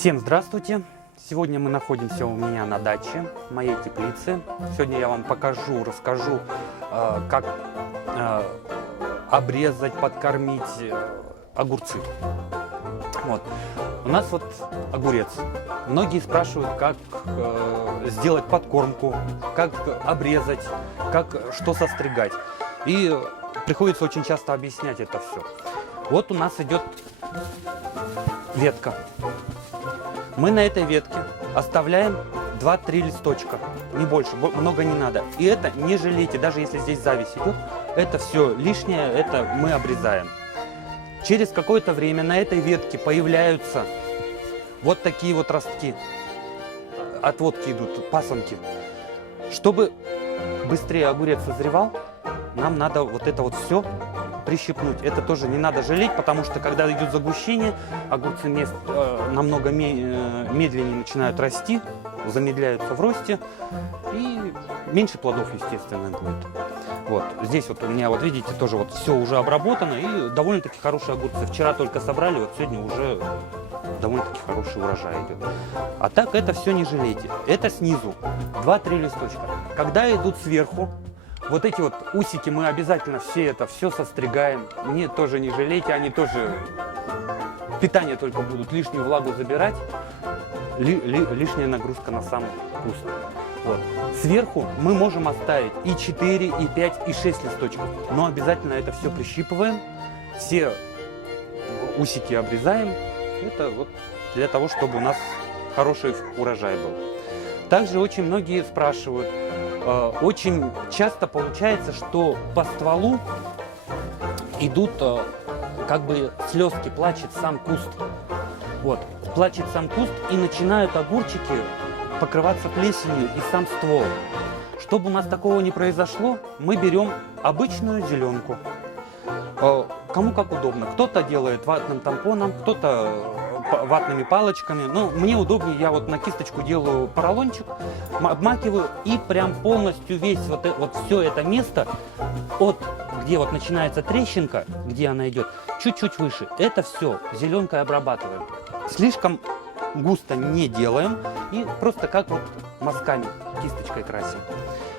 Всем здравствуйте! Сегодня мы находимся у меня на даче, в моей теплице. Сегодня я вам покажу, расскажу, как обрезать, подкормить огурцы. Вот. У нас вот огурец. Многие спрашивают, как сделать подкормку, как обрезать, что состригать. И приходится очень часто объяснять это все. Вот у нас идет ветка. Мы на этой ветке оставляем 2-3 листочка, не больше, много не надо. И это не жалейте, даже если здесь зависть идет, это все лишнее, это мы обрезаем. Через какое-то время на этой ветке появляются вот такие вот ростки, отводки идут, пасынки. Чтобы быстрее огурец созревал, нам надо вот это вот все прищипнуть. Это тоже не надо жалеть, потому что когда идет загущение, огурцы намного медленнее начинают расти, замедляются в росте, и меньше плодов, естественно, будет. Вот здесь вот у меня, вот видите, тоже вот все уже обработано, и довольно-таки хорошие огурцы. Вчера только собрали, вот сегодня уже довольно-таки хороший урожай идет. А так это все не жалейте. Это снизу 2-3 листочка. Когда идут сверху, вот эти вот усики мы обязательно все состригаем. Мне тоже не жалейте, они тоже питание только будут, лишнюю влагу забирать, лишняя нагрузка на сам куст. Вот. Сверху мы можем оставить и 4, и 5, и 6 листочков, но обязательно это все прищипываем, все усики обрезаем. Это вот для того, чтобы у нас хороший урожай был. Также очень многие спрашивают, очень часто получается, что по стволу идут как бы слезки, плачет сам куст. Вот, плачет сам куст, и начинают огурчики покрываться плесенью и сам ствол. Чтобы у нас такого не произошло, мы берем обычную зеленку. Кому как удобно. Кто-то делает ватным тампоном, кто-то ватными палочками. Но мне удобнее, я вот на кисточку делаю поролончик, обмакиваю, и прям полностью весь вот все это место, где вот начинается трещинка, где она идет, чуть-чуть выше, это все зеленкой обрабатываем. Слишком густо не делаем, и просто как вот мазками, кисточкой красим.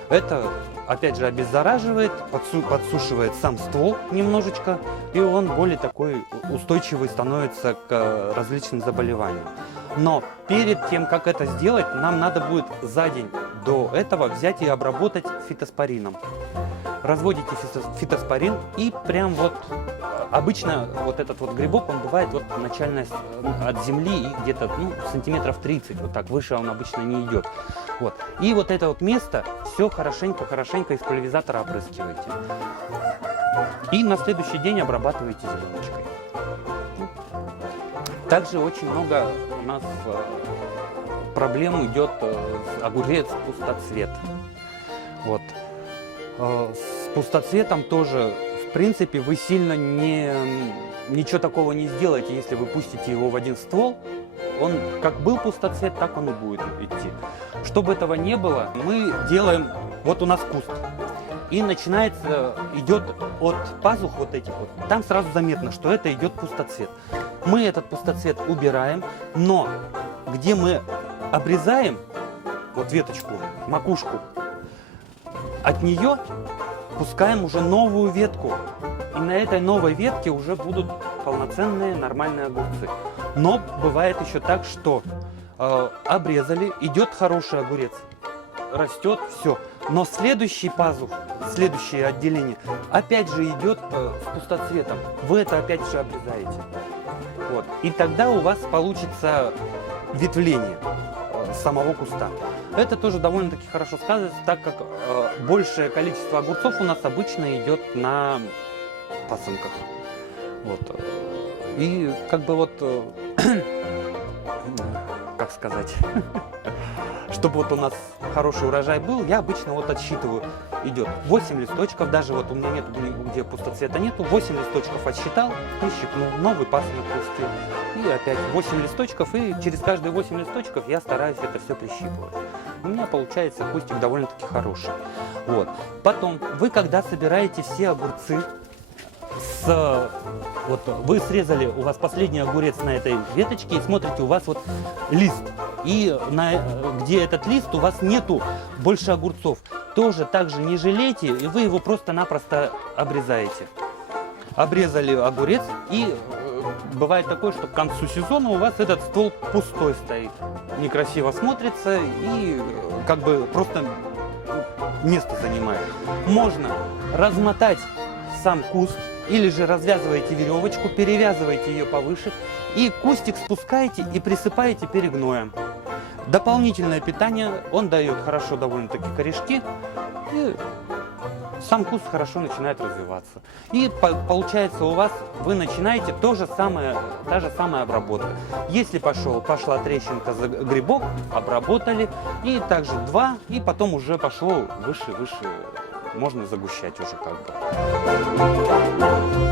Это, опять же, обеззараживает, подсушивает сам ствол немножечко, и он более такой устойчивый становится к различным заболеваниям. Но перед тем, как это сделать, нам надо будет за день до этого взять и обработать фитоспорином. Разводите фитоспорин, и прям вот обычно вот этот вот грибок, он бывает вот начально от земли и где-то сантиметров 30, вот так, выше он обычно не идет. Вот. И вот это вот место все хорошенько из пульверизатора опрыскиваете. И на следующий день обрабатываете зеленочкой. Также очень много у нас проблем идет огурец пустоцвет. Вот. С пустоцветом тоже, в принципе, вы сильно ничего такого не сделаете, если вы пустите его в один ствол. Он как был пустоцвет, так он и будет идти. Чтобы этого не было, мы делаем, вот у нас куст, и идет от пазух вот этих вот, там сразу заметно, что это идет пустоцвет. Мы этот пустоцвет убираем, но где мы обрезаем вот веточку, макушку, от нее пускаем уже новую ветку. И на этой новой ветке уже будут полноценные нормальные огурцы. Но бывает еще так, что обрезали, идет хороший огурец, растет, все. Но следующий пазух, следующее отделение, опять же идет с пустоцветом. Вы это опять же обрезаете. Вот. И тогда у вас получится ветвление самого куста. Это тоже довольно-таки хорошо сказывается, так как большее количество огурцов у нас обычно идет на пасынках. Вот. И как бы вот, как сказать, чтобы вот у нас хороший урожай был, я обычно вот отсчитываю, идет 8 листочков, даже вот у меня нету, где пустоцвета нету, 8 листочков отсчитал, прищипнул, новый пасынок пустил. И опять 8 листочков, и через каждые 8 листочков я стараюсь это все прищипывать. У меня получается кустик довольно-таки хороший. Вот. Потом, вы когда собираете все огурцы с Вот вы срезали, у вас последний огурец на этой веточке, и смотрите, у вас вот лист. И где этот лист, у вас нету больше огурцов. Тоже так же не жалейте, и вы его просто-напросто обрезаете. Обрезали огурец, и бывает такое, что к концу сезона у вас этот ствол пустой стоит. Некрасиво смотрится и как бы просто место занимает. Можно размотать сам куст, или же развязываете веревочку, перевязываете ее повыше, и кустик спускаете и присыпаете перегноем. Дополнительное питание, он дает хорошо довольно-таки корешки, и сам куст хорошо начинает развиваться. И получается у вас, вы начинаете та же самая обработка. Если пошла трещинка за грибок, обработали, и также 2, и потом уже пошло выше, можно загущать уже как бы.